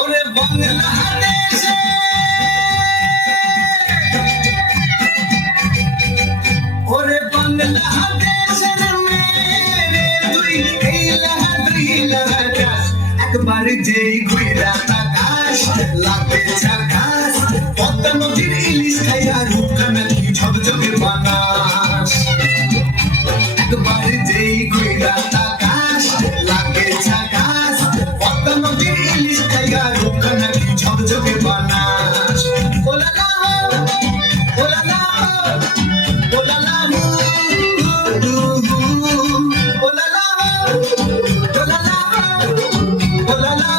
ওরে বাংলাদেশে ওরে বাংলাদেশের মেরে তুই লাগাস একবার যেই ঘুইরা তাকাস লাগে ঝাকাস পদ্মা নদীর ইলিশ খাইয়া রূপখানা কি ঝকঝকে বানাস একবার যেই ঘুইরা তাকাস লাগে ঝাকাস পদ্মা নদীর ইলিশ খাইয়া রূপখানা কি ঝকঝকে বানাস ওলালা ওলালা ওলালা ওলালা ওলালা ওলালা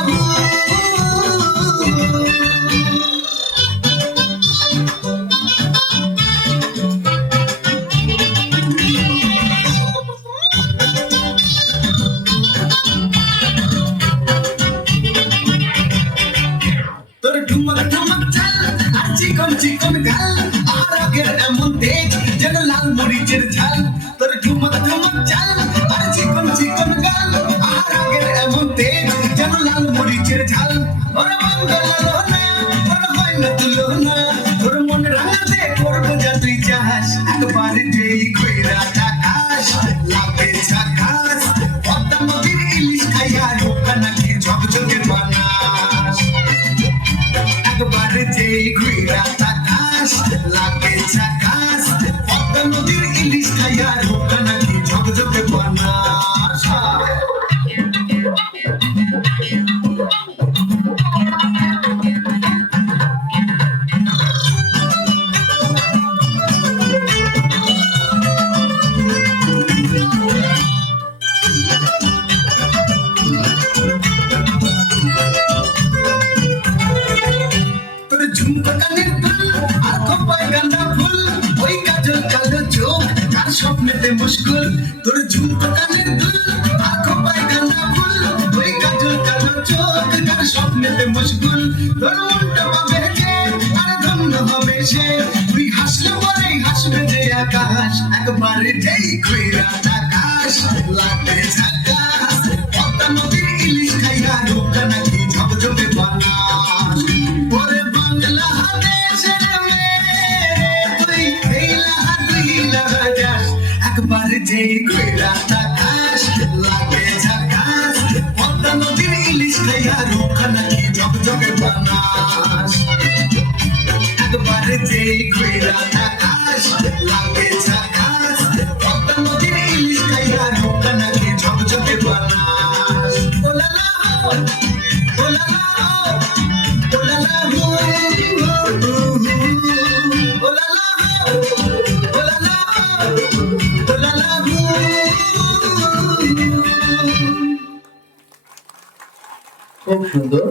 তোর ঠুমক ঠুমক চাল আর চিকন চিকন গাল আর আগের এমন তেজ যেন লাল মরিচের ঝাল তোর ঠুমক ঠুমক চাল আর চিকন চিকন গাল আর আগের এমন তেজ যেন লাল মরিচের ঝাল ওর বাংলা না ওর হয় না তুলনা তোর মনে রাঙাতে করবো যা তুই চাস একবার যেই কইরা তাকাস লাগে ঝাকাস পদ্মা নদীর ইলিশ খাইয়া রূপখানা কি ঝকঝকে বানাস একবার যেই ঘুইরা তাকাস লাগে ঝাকাস পদ্মা নদীর ইলিশ খাইয়া রূপখানা কি ঝকঝকে বানাস তোর ঝুমকা কানের দুল আর খোপায় গাঁদা ফুল ওই কাজল কালো চোখ তার স্বপ্নেতে মুশকুল তোর ঝুমকা কানের দুল আর খোপায় গাঁদা ফুল ওই কাজল কালো চোখ তার স্বপ্নেতে মুশকুল তোর মনটা পাবে যে আর ধন্য হবে সে তুই হাসলে পরে হাসবে যে আকাশ একবার যেই কইরা তাকাস লাগে ঝাকাস পদ্মা নদীর ইলিশ খাইয়া রূপখানা কি ঝকঝকে বানাস ওরে বাংলাদেশের মেরে তুই লাগাস একবার যেই কইরা তাকাস লাগে ঝাকাস পদ্মা নদীর ইলিশ খাইয়া রূপখানা কি ঝকঝকে বানাস একবার যেই কইরা তাকাস লাগে ঝাকাস পদ্মা নদীর ইলিশ খাইয়া রূপখানা কি ঝকঝকে বানাস ওলালা ওলালা ওলালা ওলালা ওলালা ওলালা খুব সুন্দর।